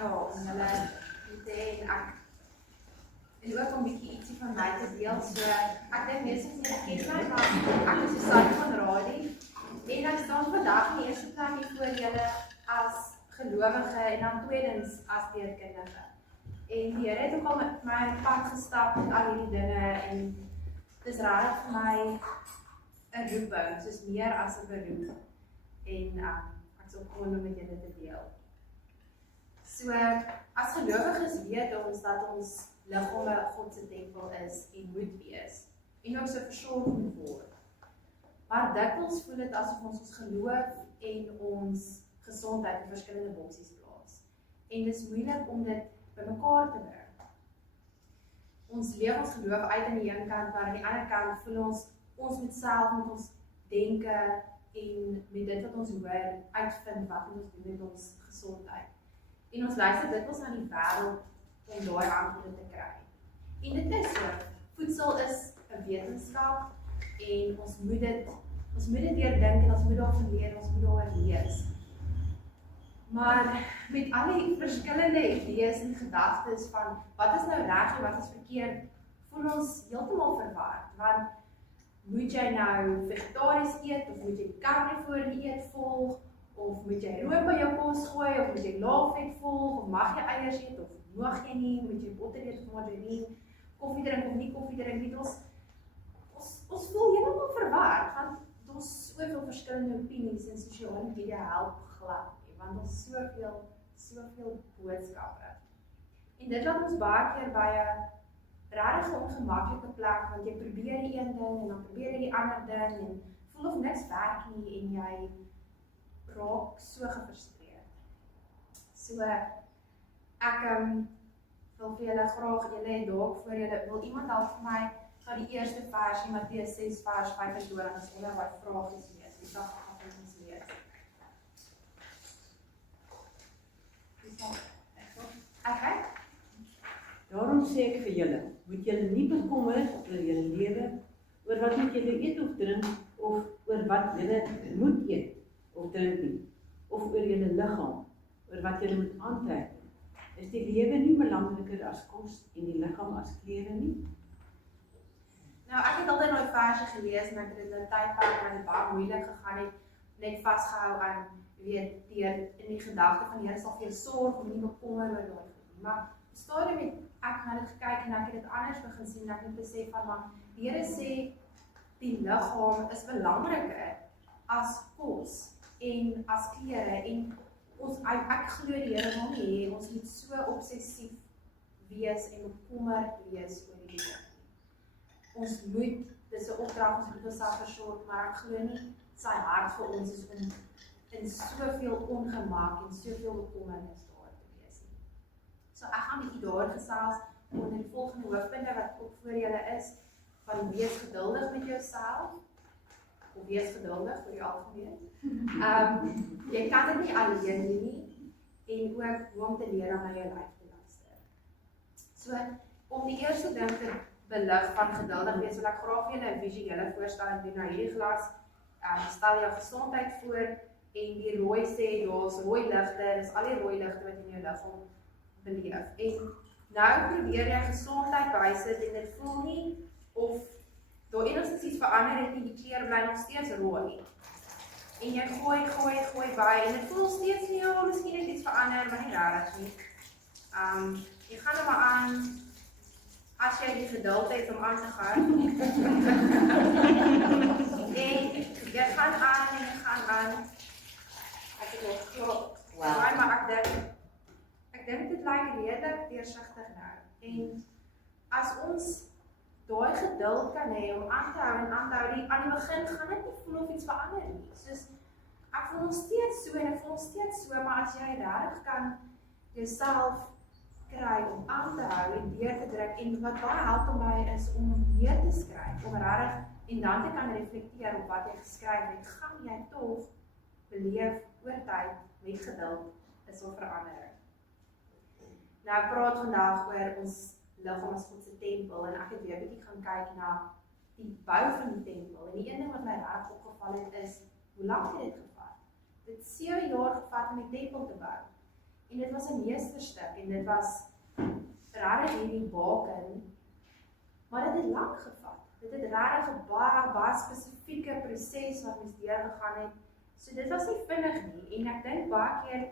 ja, om julle te hê en ook om 'n bietjie ietsie van my te deel. So ek dink meeste van julle ken my, maar ek is Susan van Radie en ek staan vandag in die eerste plek hier voor julle as gelowige en dan tweedens as deurkundige. En die Here het ook al met my pad gestap met al hierdie dinge en dis regtig vir my 'n roeping, soos meer as 'n beroep. En ek is opgewonde om met julle te deel. So, as gelowiges weet ons dat ons liggame God se tempel is en moet wees en ook so versorg moet word. Maar dikwels voel dit asof ons geloof en ons gesondheid in verskillende boksies plaas. En dit is moeilik om dit bymekaar te bring. Ons leef ons geloof uit aan die een kant, maar aan die ander kant voel ons moet self met ons denke en met dit wat ons hoor uitvind wat ons doen met ons gesondheid. En ons luister dikwels aan die wêreld om daai antwoorde te kry. En dit is so, voedsel is 'n wetenskap en ons moet dit deurdink en ons moet daarvan leer, ons moet daaroor lees. Maar met al die verskillende idees en gedagtes van wat is nou reg en wat is verkeerd, voel ons heeltemal verward. Want moet jy nou vegetaries eet of moet jy karnivore dieet volg? Of moet jy room by jou kos gooi, of moet jy laagvet volg, of mag jy eiers eet, of mag jy nie, moet jy botter eet of margarine, koffie drink of nie koffie drink nie. Ons voel heeltemal verward, want daar's soveel verskillende opinies en sosiale media help glad nie, want ons soveel boodskappe. En dit laat ons baie keer by 'n regtig ongemaklike plek, want jy probeer die een ding en dan probeer jy die ander ding en voel of niks werk nie en jy raak so gefrustreerd. So ek wil vir julle graag, julle het dalk voor julle, wil iemand dalk vir my van die eerste versie, Matteus 6 vers 25, as julle wat vragies lees. Wie sal ons lees? Okay. Daarom sê ek vir julle, moet julle nie bekommer oor julle lewe, oor wat moet julle eet of drink, of oor wat julle moet eet of drink nie, of oor julle liggaam, oor wat julle moet aantrek. Is die lewe nie belangriker as kos en die liggaam as klere nie? Nou, ek het altyd nooit verse gelees en ek het dit 'n tydperk wat baie moeilik gegaan het, net vasgehou aan, weet, deur in die gedagte van die Here sal vir jou sorg om nie bekommer oor daai goed nie. Maar stadium het ek na dit gekyk en ek het dit anders begin sien en ek het besef van, maar die Here sê die liggaam is belangriker as kos en as klere en ek glo die Here wil nie hê ons moet so obsessief wees en bekommerd wees oor die dinge. Ons moet, dis 'n opdrag, ons moet onsself versorg, maar ek glo nie sy hart vir ons is om in soveel ongemak en soveel bekommernis daar te wees nie. So ek gaan 'n bietjie daar gesels onder die volgende hoofpunte wat ook voor julle is, van wees geduldig met jouself, of wees geduldig vir die algemeen. Jy kan dit nie alleen doen nie, en ook hoe om te leer om na jou lyf te luister. So, om die eerste ding te belig van geduldig wees, wil ek graag vir julle 'n visuele voorstelling doen. Nou hierdie glas, stel jou gesondheid voor, en die rooi sê, daar's rooi ligte, dis al die rooi ligte wat in jou liggaam beleef. En nou probeer jy gesondheid bysit en dit voel nie, of daar enigstens iets verander het nie, die kleur bly nog steeds rooi. En jy gooi by, en dit voel steeds nie, miskien het iets verander, maar nie rarig nie. Jy gaan er maar aan, as jy die geduld het om aan te gaan. En jy gaan aan, ek het nog klop. Wow. Maar ek dink dit lyk redelik deursigtig nou. En as ons daai geduld kan hê om aan te hou, aan die begin gaan dit nie voel of iets verander nie. Soos, ek voel nog steeds so en ek voel nog steeds so, maar as jy regtig kan jouself kry om aan te hou en deur te druk, en wat baie help om my is om neer te skryf, om regtig en dan te kan reflekteer op wat jy geskryf het, gaan jy tog beleef oor tyd met geduld is al verandering. Nou ek praat vandag oor ons liggaam as God se tempel en ek het weer 'n bietjie gaan kyk na die bou van die tempel. En die een ding wat my reg opgeval het is hoe lank het dit gevat? Dit 7 jaar gevat om die tempel te bou. En dit was 'n meesterstuk en dit was regtig hierdie baken, maar dit het lank gevat. Dit het regtig 'n baie spesifieke proses wat mens deurgegaan het. So dit was nie vinnig nie en ek dink baie keer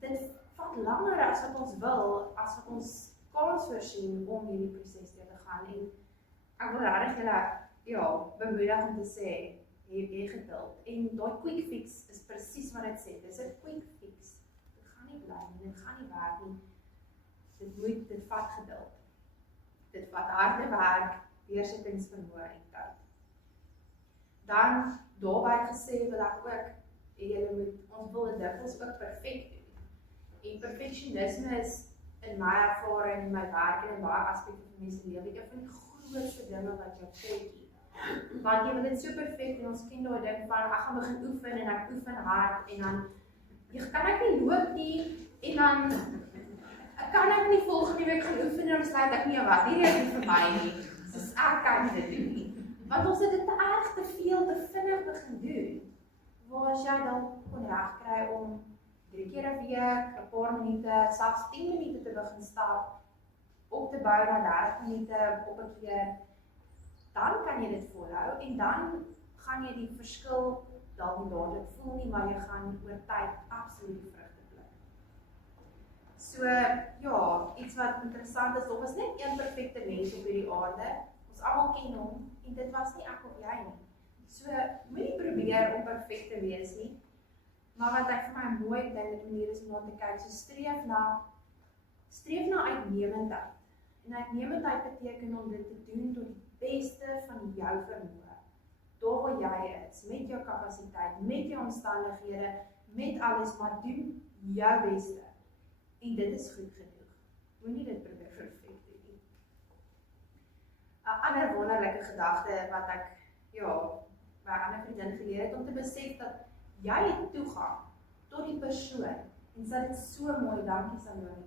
dit vat langer as wat ons wil, as wat ons kans voorsien om hierdie proses deur te gaan. En ek wil regtig julle bemoedig om te sê, hê geduld. En daai quick fix is presies wat dit sê. Dis 'n quick fix. Dit gaan nie bly nie, dit gaan nie werk nie. Dit vat geduld. Dit vat harde werk, deursettingsvermoë en tyd. Dan daarbey gesê wil ek ook, ons wil dit dikwels ook perfek doen. En perfeksionisme is in my ervaring, in my werk en in baie aspekte van mense lewe, een van die grootste dinge wat jou volgee. Want jy wil dit so perfek en ons ken daai ding van, ek gaan begin oefen en ek oefen hard en dan, kan ek nie loop nie en dan kan ek nie volgende week gaan oefen en dan sluit ek nie wat, hierdie is nie vir my nie. Soos ek kan nie dit doen nie. Want ons het dit te erg te veel te vinnig begin doen. Waar as jy dan kon regkry om 3 keer 'n week, 'n paar minute, selfs 10 minute te begin stap, op te bou na 30 minute op 'n keer, dan kan jy dit volhou en dan gaan jy die verskil dalk nie dadelik voel nie, maar jy gaan oor tyd absoluut die vrugte pluk. So ja, iets wat interessant is, daar was net een perfekte mens op hierdie aarde. Ons almal ken hom en dit was nie ek of jy nie. So moenie probeer om perfek te wees nie. Maar wat ek vir my mooi dink manier is om na te kyk, so streef na uitnemendheid. En uitnemendheid beteken om dit te doen tot die beste van jou vermoë. Daar waar jy is, met jou kapasiteit, met jou omstandighede, met alles, maar doen jou beste. En dit is goed genoeg. Moenie dit probeer perfek doen nie. 'n ander wonderlike gedagte wat ek by 'n ander vriendin geleer het, om te besef dat jy het toegang tot die persoon, en sy het so mooi, dankie Salome,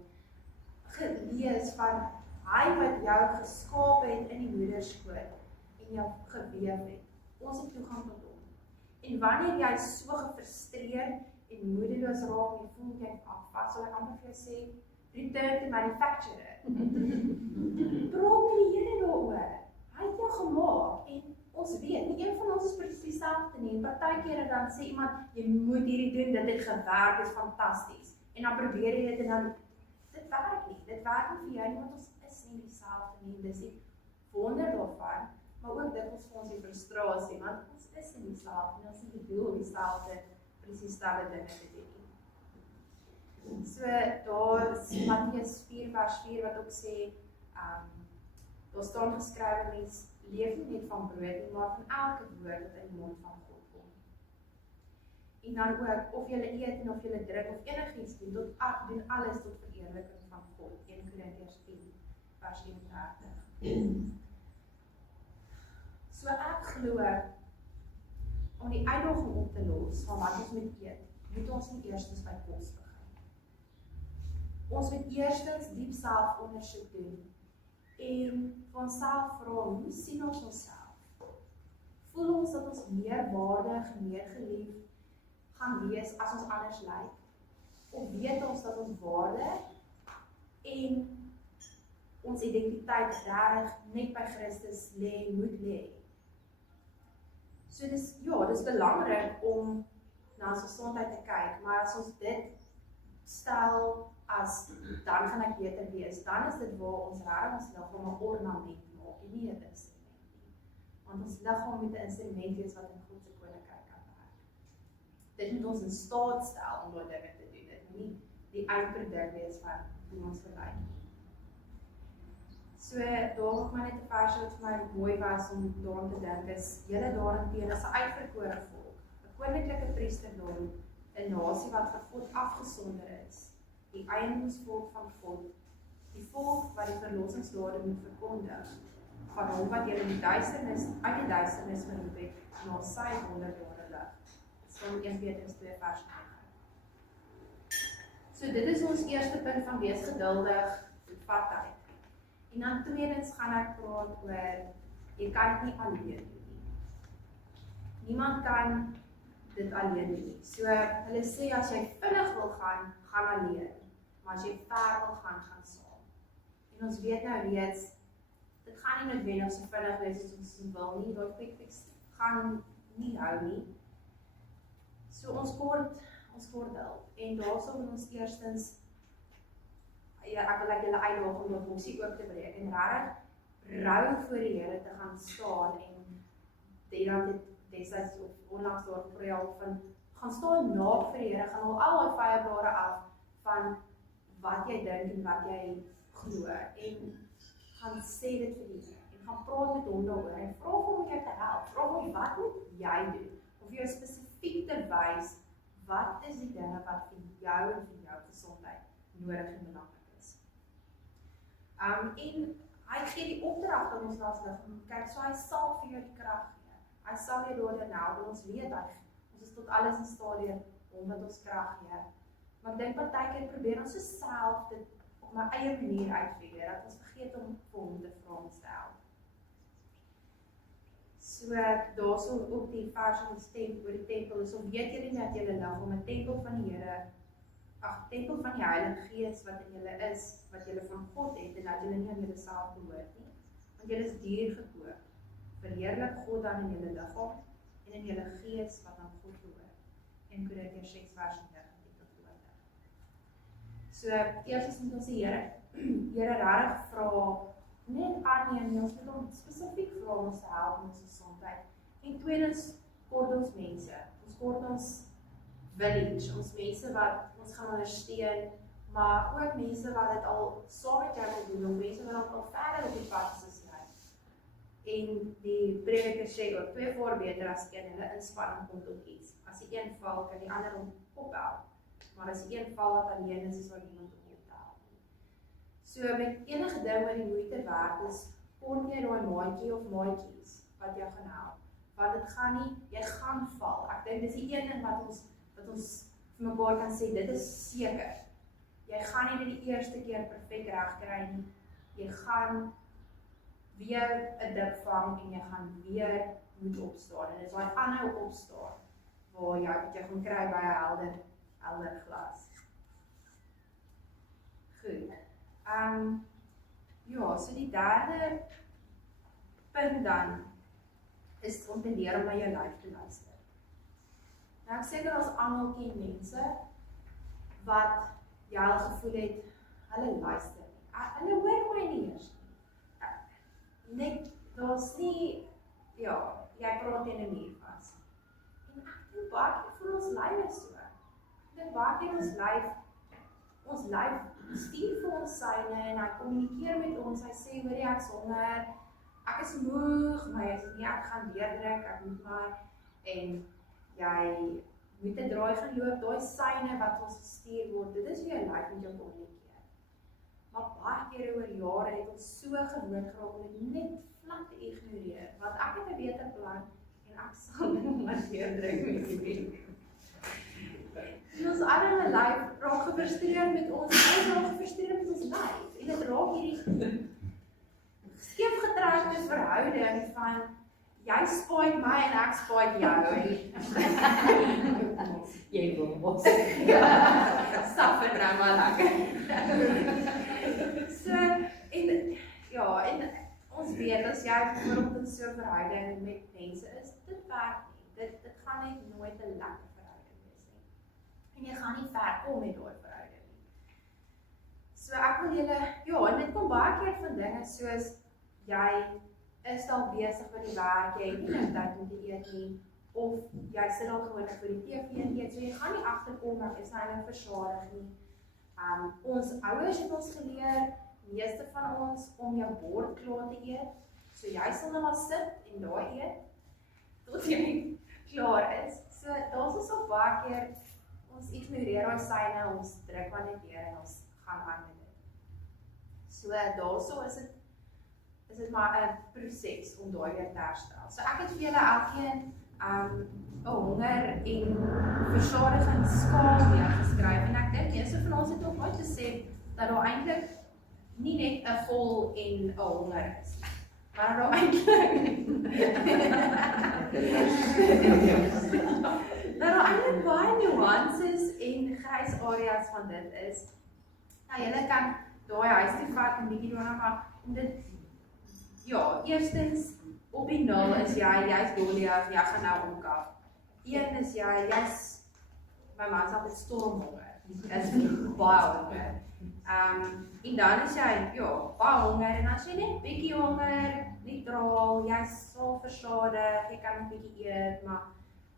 gelees van hy wat jou geskaap het in die moederskoot en jou geweef het. Ons het toegang tot hom. En wanneer jy so gefrustreerd en moedeloos raak en voel jy afvat, sal ek amper vir jou sê, return to manufacturer. Praat met die Here daaroor. Hy het jou gemaak en ons weet, nie een van ons is presies dieselfde nie. En partykeer dan sê iemand, jy moet hierdie doen, dit het gewerk, dit is fantasties. En dan probeer jy dit en dan, dit werk nie vir jou nie, want ons is nie dieselfde nie. Dis die wonder daarvan, maar ook dit ons vir ons die frustrasie, want ons is nie dieselfde nie, ons het bedoel dieselfde, presies dieselfde dinge te doen nie. So, daar is Mattheus 4 vers 4 wat ook sê, daar staan geskrywe, mens leef nie net van brood nie, maar van elke woord wat in die mond van God kom. En dan ook, of jy eet en of jy drink of enigiets doen, doen alles tot verheerliking van God. 1 Korintiërs 10 vers 31. So ek glo, om die uitdaging op te los van wat ons moet eet, moet ons nie eerstens by kos begin. Ons moet eerstens diep selfondersoek doen en vir onsself vra, hoe sien ons onsself? Voel ons dat ons meer waardig, meer geliefd gaan wees as ons anders lyk? Of weet ons dat ons waarde en ons identiteit regtig net by Christus moet lê? So dis belangrik om na ons gesondheid te kyk, maar as ons dit stel as, dan gaan ek beter wees, dan is dit waar ons regtig ons liggaam 'n ornament maak, en nie 'n instrument nie. Want ons liggaam moet 'n instrument wees wat in God se koninkryk kan werk. Dit moet ons in staat stel om daai dinge te doen. Dit moet nie die uitproduk wees van hoe ons gelyk nie. So, daar ook maar net 'n vers wat vir my mooi was om daaraan te dink, is julle daarenteen is 'n uitverkore volk, 'n koninklike priesterdom, 'n nasie wat vir God afgesonder is, die eiendomsvolk van God, die volk wat die verlossingsdade moet verkondig, van hom wat julle uit die duisternis geroep het, na sy wonderdade lig. Dit is van 1 Petrus 2 vers 9. So dit is ons eerste punt van wees geduldig, vatbaarheid. En dan tweedens gaan ek praat oor, jy kan dit nie alleen doen nie. Niemand kan dit alleen doen nie. So hulle sê as jy vinnig wil gaan gaan alleen. Maar as jy ver wil gaan saam. En ons weet nou reeds, dit gaan nie noodwendig so vinnig wees as ons wil nie, daai quick fix gaan nie hou nie. So ons kort hulp. En daarso moet ons eerstens, ek wil julle uitdaag om dat boksie oop te breek en regtig rou voor die Here te gaan staan en Dedan het destyds of onlangs daar gepraat van gaan staan naak vir die Here, gaan al die vyandare af van wat jy dink en wat jy glo en gaan sê dit vir die Here en gaan praat met hom daaroor en vra hom om jou te help. Vra hom wat moet jy doen? Of jou spesifiek te wys wat is die dinge wat vir jou en vir jou gesondheid nodig en belangrik is. En hy gee die opdrag aan ons as liggaam. Kyk, so hy sal vir jou die krag gee. Hy sal jou daarin help en ons weet ons is tot alles in staat deur hom wat ons krag gee. Maar ek dink partykeer probeer ons self dit op my eie manier uitfigure dat ons vergeet om vir hom te vra om te help. So daarso ook die vers in die stem oor die tempel is om weet julle nie dat julle liggaam 'n tempel van die Here, tempel van die Heilige Gees wat in julle is, wat julle van God het en dat julle nie aan julleself behoort nie. Want julle is duur gekoop. Verheerlik God dan in julle liggaam en in julle gees wat aan God behoort. En Korintiërs 6 vers 19 tot 20. So eers moet ons die Here regtig vra, net aanneem nie, ons moet hom spesifiek vra om ons te help in ons gesondheid. En tweedens kort ons mense. Ons kort ons village, ons mense wat ons gaan ondersteun, maar ook mense wat dit al saam met jou wil doen, of mense wat al verder op die pad is as jy. En die prediker sê ook, 2 voar beter as 1, hulle inspanning kom tot iets. As die een val, kan die ander hom ophelp. Maar as die een val wat alleen is daar niemand om op te help. So met enige ding wat die moeite werd is, kort jy daai maatjie of maatjies wat jou gaan help. Want dit gaan nie, jy gaan val. Ek dink dis die een ding wat ons vir mekaar kan sê, dit is seker. Jy gaan nie die eerste keer perfek reg kry nie. Jy gaan weer 'n dik vang en jy gaan weer moet opstaan. En dit is daai aanhou opstaan waar jy gaan kry by 'n helder glas. Goed. Ja, so die derde punt dan is om te leer om na jou lyf te luister. Nou ek seker ons almal ken mense wat jy al gevoel het, hulle luister nie. Hulle hoor my nie eers nie. Net, daar's nie, ja, jy praat teen 'n muur vas. En ek dink baie keer voel ons lyf so. Ek dink baie keer ons lyf stuur vir ons syne en hy kommunikeer met ons, hy sê, hoor jy, ek is honger, ek is moeg, maar hy sê, nee, ek gaan deurdruk, ek moet maar, en jy moet 'n draai gaan loop, daai syne wat ons gestuur word, dit is hoe jy lyf met jou kommunikeer. Maar baie kere oor jare het ons so gewoond geraak om dit net plat te ignoreer, want ek het 'n beter plan en ek sal dit maar deurdruk met die. En ons arme lyf raak gefrustreerd met ons, raak gefrustreerd met ons lyf. En dit raak hierdie skeefgetrekte verhouding van jy spaait my en ek spaait jou. Jy wil mos. Stap en nou maar lekker. So, en ons weet as jy bijvoorbeeld in so 'n verhouding met mense is, dit werk nie. Dit gaan net nooit 'n lekker verhouding wees nie. En jy gaan nie ver kom met daai verhouding nie. So ek wil julle, en dit kom baie keer van dinge soos jy is al besig met die werk, jy het nie nou tyd om te eet nie, of jy sit al gewoonlik vir die TV en eet, so jy gaan nie agterkom dat is nou versadig nie. Ons ouers het ons geleer, meeste van ons, om jou bord klaar te eet, so jy sal nou maar sit en daar eet, tot jy klaar is. So daar's ons al baie keer, ons ignoreer daai syne, ons druk maar net deur en ons gaan aan met dit. So daarso is dit maar 'n proses om daai weer te herstel. So ek het vir julle elkeen 'n honger en versadigingsskaal weer geskryf en ek dink meeste van ons het ook nooit besef dat daar eintlik nie net 'n vol en 'n honger is nie. Maar daar eintlik Nou, eintlik baie nuances en grys areas van dit is, nou jy kan daai huis toe vat en bietjie daarna maar om dit, ja, eerstens op die 0 is jy's dolia, jy gaan nou omkap. 1 is jy's, my man sê altyd stormhonger, is baie honger. En dan is jy, ja, baie honger en as jy net bietjie honger, neutraal, jy's so versadig, jy kan 'n bietjie eet, maar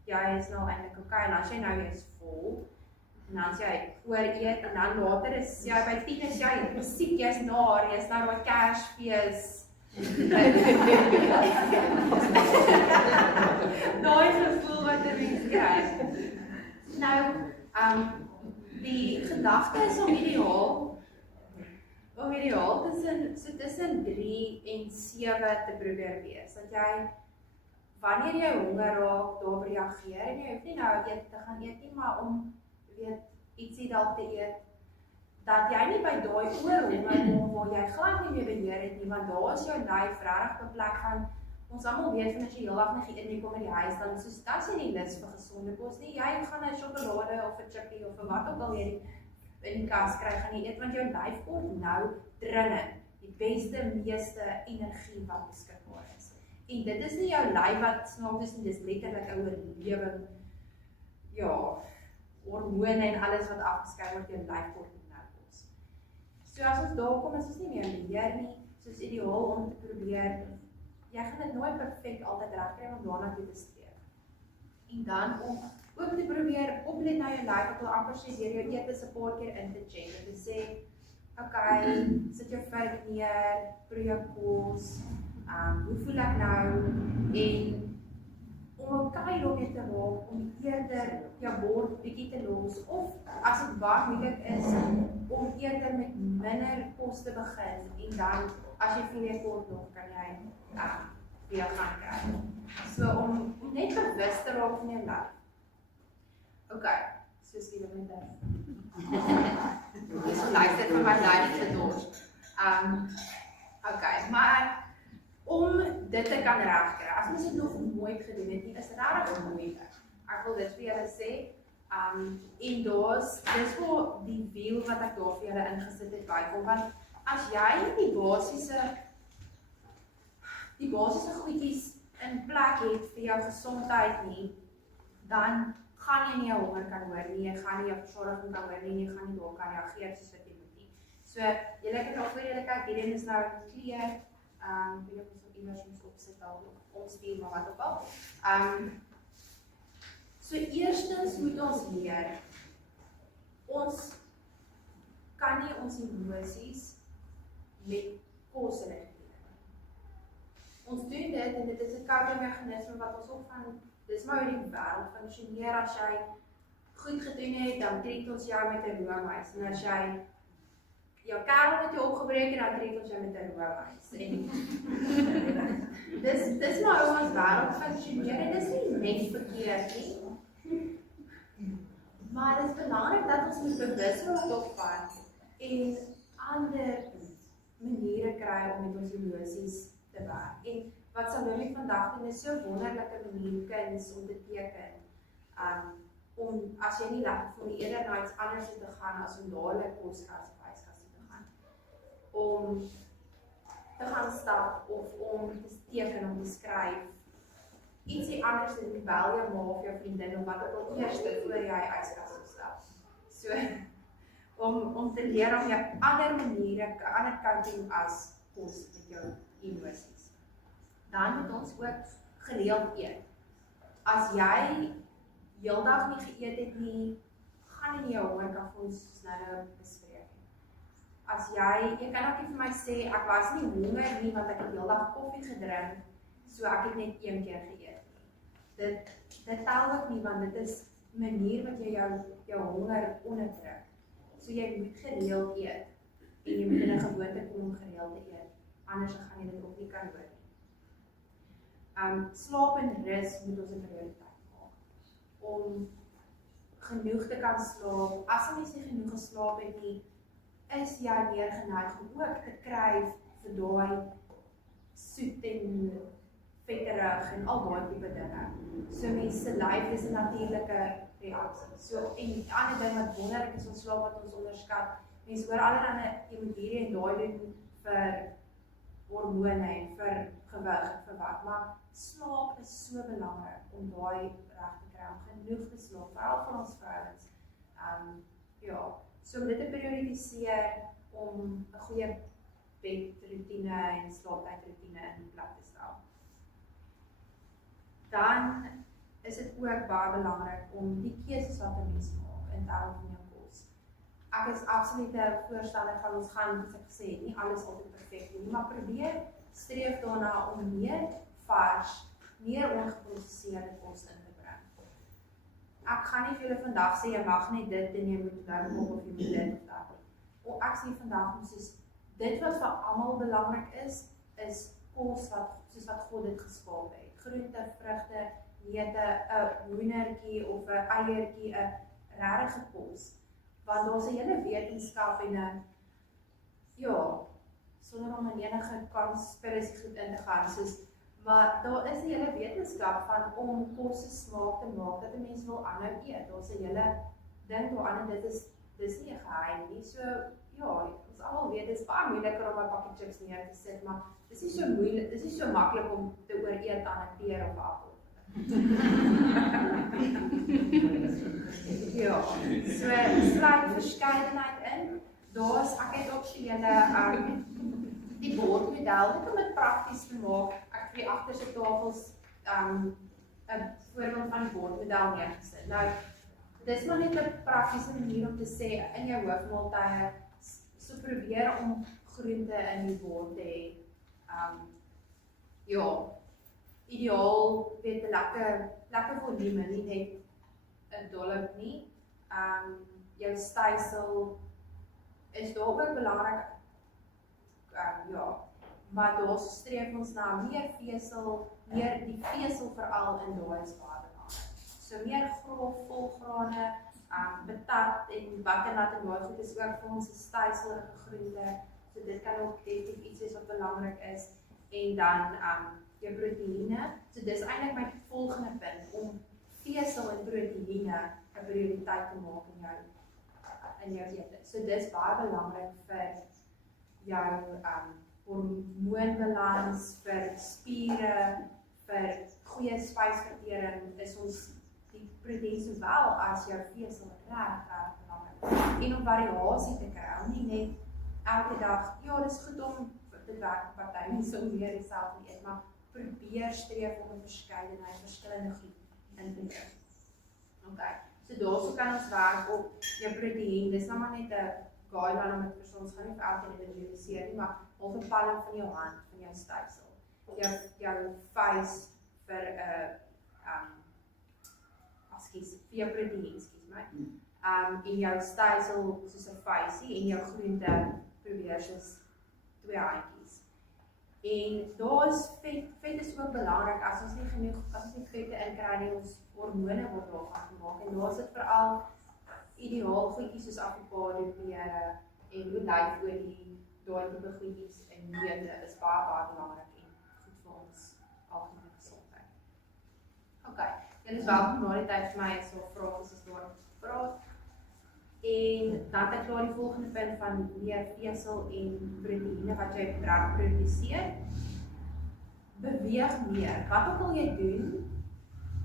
jy is nou eintlik okay, en as jy nou weer is vol, en dan is jy ooreet, en dan later is jy by 10 is jy musiek, jy's naar, jy's nou by Kersfees. Daai gevoel wat 'n mens kry. Nou, die gedagte is om ideaal tussen 3 en 7 te probeer wees, dat jy wanneer jy honger raak, daarop reageer en jy hoef nie nou te gaan eet nie, maar om ietsie dalk te eet, dat jy nie by daai oorhonger kom waar jy glad nie meer beheer het nie, want daar is jou lyf regtig op 'n plek van, ons almal weet van as jy heeldag nie geëet nie, kom in die huis, dan soos dat jy nie lus vir gesonde kos nie, jy gaan 'n sjokolade of 'n chippy of 'n wat ook al jy in die kas kry, gaan jy eet, want jou lyf word nou dringend die beste, meeste energie wat beskikbaar is. En dit is nie jou lyf wat snaaks is nie, dis letterlik 'n oorlewing, ja, hormone en alles wat afgeskei word, jou lyf word nou kos. So as ons daar kom, is ons nie meer in beheer nie, soos ideaal om te probeer, jy gaan dit nooit perfek altyd regkry om daarna toe te streef. En dan om ook te probeer oplet na jou lyf, ek wil amper sê deur jou eetes 'n paar keer in te check, en te sê, okay, sit jou vurk neer, proe jou kos, hoe voel ek nou, en om okay daarmee te raak, om eerder jou bord bietjie te los, of as dit baie moeilik is, om eerder met minder kos te begin, en dan, as jy voel jy kort nog, kan jy weer gaan kry. So om net bewus te raak van jou lyf. Okay, soos die met dis luister vir my lyf se dors. Okay, maar om dit te kan regkry, as mens dit nog nooit gedoen het nie, is regtig moeilik. Ek wil dit vir julle sê, en dis waar die wiel wat ek daar vir julle ingesit het bykom, want as jy die basiese goedjies in plek het vir jou gesondheid nie, dan gaan jy nie jou honger kan hoor nie, jy gaan nie jou versorging kan hoor nie, jy gaan nie daar kan reageer soos wat jy moet nie. So, julle kan al voor julle kyk, hierdie is nou kleer, weet ek ons iewers moet opsit al, omstuur, maar wat ook al. So, eerstens moet ons leer, ons kan nie ons emosies met kos reguleer. Ons doen dit, en dit is 'n coping-meganisme wat ons ook van, dis maar hoe die wêreld funksioneer, as jy goed gedoen het, dan treat ons jou met 'n roomys, en as jy jou kerel met jou opgebreek het, dan treat ons jou met 'n roomys. Dis maar hoe ons wêreld funksioneer, en dis nie net verkeerd nie. Maar dit is belangrik dat ons moet bewus raak daarvan, en ander maniere kry om met ons emosies te werk. En wat Salome vandag doen, is so 'n wonderlike manier kuns om te teken, om as jy nie lekker voel nie, eerder na iets anders te gaan, as om dadelik koskas of yskas te gaan. Om te gaan stap, of om te teken, om te skryf, ietsie anders te doen, bel jou ma of jou vriendin, of wat ook al eers voor jy yskas toe stap. So, om te leer om jou ander maniere, ander coping as kos met jou emosies. Dan moet ons ook gereeld eet. As jy heeldag nie geëet het nie, gaan nie jou honger kan voel soos nou bespreek. As jy kan ook nie vir my sê, ek was nie honger nie, want ek het heeldag koffie gedrink, so ek het net 1 keer geëet nie. Dit tel ook nie, want dit is manier wat jy jou honger onderdruk. So jy moet gereeld eet, en jy moet in 'n gewoonte kom om gereeld te eet, anders gaan jy dit ook nie kan hoor nie. Slaap en rus moet ons 'n prioriteit maak, om genoeg te kan slaap. As jy nie genoeg geslaap het nie, is jy meer geneig om ook te kry vir daai soet en vetterig en al daai tipe dinge. So mense se lyf is 'n natuurlike reaksie. So en die ander ding wat wonderlik is van slaap wat ons onderskat, mense hoor allerlei jy moet hierdie en daai doen vir hormone en vir gewig en vir wat, maar slaap is so belangrik om daai reg te kry, om genoeg te slaap, veral vir ons vrouens. Ja, so om dit te prioritiseer om 'n goeie bedroetine en slaaptydroetine in plek te stel. Dan is dit ook baie belangrik om die keuses wat 'n mens maak in terme van jou kos. Ek is absoluut 'n voorstander van ons gaan, soos ek gesê het, nie alles altyd perfek doen nie, maar probeer streef daarna om meer vars, meer ongeprosesseerde kos in te bring. Ek gaan nie vir julle vandag sê jy mag nie dit en jy moet nou op of jy moet dit of dat. Ek sê vandag om soos dit wat vir almal belangrik is kos wat soos wat God dit geskaap het. Groente, vrugte, neute, 'n hoendertjie of 'n eiertjie, 'n regte kos. Want daar's 'n hele wetenskap en 'n sonder om in enige konspirasie goed in te gaan, maar daar is 'n hele wetenskap van om kos se smaak te maak dat 'n mens wil aanhou eet. Daar's 'n hele ding daaraan en dis nie 'n geheim nie. So ons almal weet dit is baie moeiliker om 'n pakkie chips neer te sit, maar dis nie so moeilik, dis nie so maklik om te ooreet aan 'n peer of 'n appel. Ja, so sluit verskeidenheid in. Ek het ook julle die bordmodel, net om dit prakties te maak. Ek het vir die agterste tafels 'n voorbeeld van die bordmodel neergesit. Nou, dis maar net 'n praktiese manier om te sê in jou hoofmaaltye, so probeer om groente in die bord te hê. Ideaal, weet 'n lekker volume, nie net 'n dollop nie. Jou stysel is daar ook belangrik, maar daar streef ons na meer vesel, meer die vesel veral in daai is baie belangrik. So meer grof, volgrane, patat en butternut en daai goed is ook vir ons 'n styselrige groente. So dit kan ook definitief iets wees wat belangrik is. En dan jou proteïene. So dis eintlik my volgende punt om vesel en proteïene 'n prioriteit te maak in jou ete. So dis baie belangrik vir jou hormoonbalans, vir spiere, vir goeie spysvertering is ons die proteïen sowel as jou vesel reg belangrik. En om variasie te kry, om nie net elke dag, dis goed om dit werk party nie so meer dieselfde eet, maar probeer streef om 'n verskeidenheid verskillende goed in te bring. Okay, so daarso kan ons werk op jou proteïen. Dis nou maar net 'n guideline om dit vir ons gaan nie vir elkeen individualiseer nie, maar of 'n palm van jou hand, van jou stysel. Jou face vir 'n vir jou proteïen, en jou stysel soos 'n facey en jou groente probeer soos 2 handjies. En daar is vet is ook belangrik as ons nie vette inkry nie, ons hormone word daarvan gemaak en daar is dit veral ideaal goedjies soos avokado, pere en olyfolie, daai tipe goedjies en neute is baie belangrik en goed vir ons algemene gesondheid. Okay, julle is welkom na die tyd vir my as daar vrae is as daar praat. En dan het ek klaar die volgende punt van meer vesel en proteïene wat jy reg prioritiseer. Beweeg meer. Wat ook al jy doen,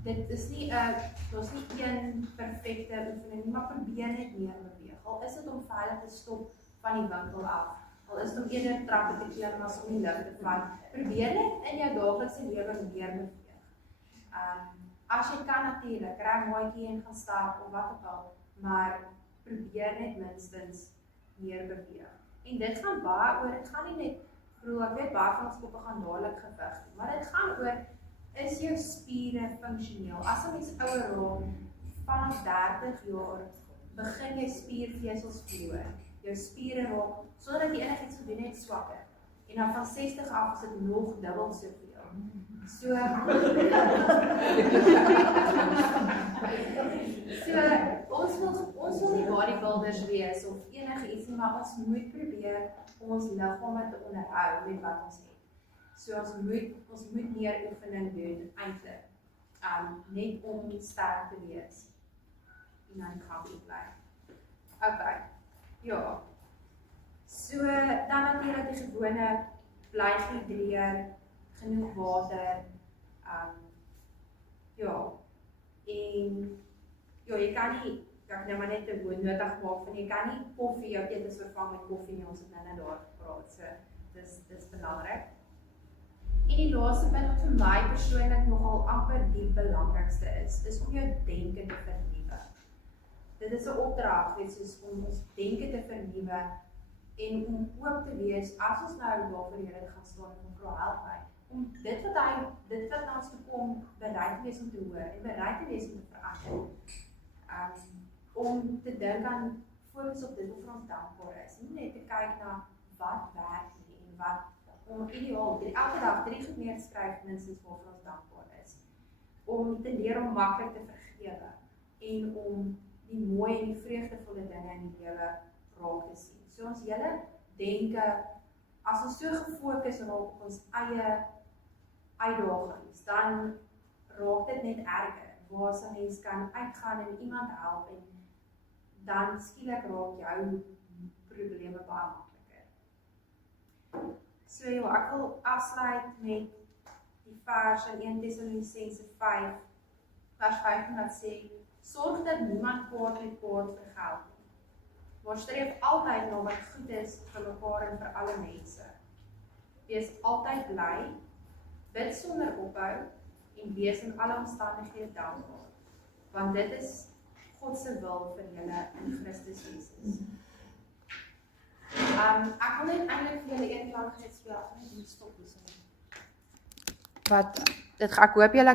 dit is nie daar's nie een perfekte oefening nie, maar probeer net meer beweeg. Al is dit om veilig te stop van die winkel af, al is dit om eerder trappe te klim as om die lug te vat. Probeer net in jou daaglikse lewe meer beweeg. As jy kan natuurlik, kry 'n maatjie en gaan stap of wat ook al, maar probeer net minstens meer beweeg. En dit gaan baie oor, dit gaan nie net, ek weet baie van ons koppe gaan dadelik gewig doen, maar dit gaan oor, is jou spiere funksioneel? As 'n mens ouer raak, vanaf 30 jaar, begin jy spiervesels verloor. Jou spiere raak, sonder dat jy enigiets gedoen het, swakker. En dan van 60 af is dit nog dubbel soveel. So ons wil nie bodybuilders wees of enige iets nie, maar ons moet probeer om ons liggame te onderhou met wat ons het. So ons moet meer oefening doen eintlik. Net om sterk te wees en dan gaan die bly. Okay. Ja. So dan natuurlik die gewone bly hydreer, genoeg water. Ja. En ja, jy kan nie, ek nou maar net 'n woord nodig maak van jy kan nie koffie, jou etes vervang met koffie nie, ons het nou net daar gepraat. So dis belangrik. En die laaste punt wat vir my persoonlik nogal amper die belangrikste is om jou denke te vernuwe. Dit is 'n opdrag, weet soos om ons denke te vernuwe en om oop te wees as ons nou daar vir Here gaan staan en vra help my. Om dit wat na ons toe kom, bereid te wees om te hoor en bereid te wees om te verander. Om te dink aan fokus op dit waarvoor ons dankbaar is. Nie net te kyk na wat werk nie en wat om ideaal, elke dag 3 goed neerskryf minstens waarvoor ons dankbaar is. Om te leer om maklik te vergewe en om die mooi en die vreugdevolle dinge in die lewe raak te sien. So ons hele denke, as ons so gefokus raak op ons eie uitdagings, dan raak dit net erger. Waar 'n mens kan uitgaan en iemand help en dan skielik raak jou probleme baie makliker. So ja, ek wil afsluit met die vers in 1 Tessalonisense 5, vers 5 wat sê, sorg dat niemand kwaad met kwaad vergeld nie, maar streef altyd na wat goed is vir mekaar en vir alle mense. Wees altyd bly, bid sonder ophou en wees in alle omstandighede dankbaar, want dit is God se wil vir julle in Christus Jesus. Ek wil net eintlik vir julle een klank net speel, ek moet stop hierso. Ek hoop julle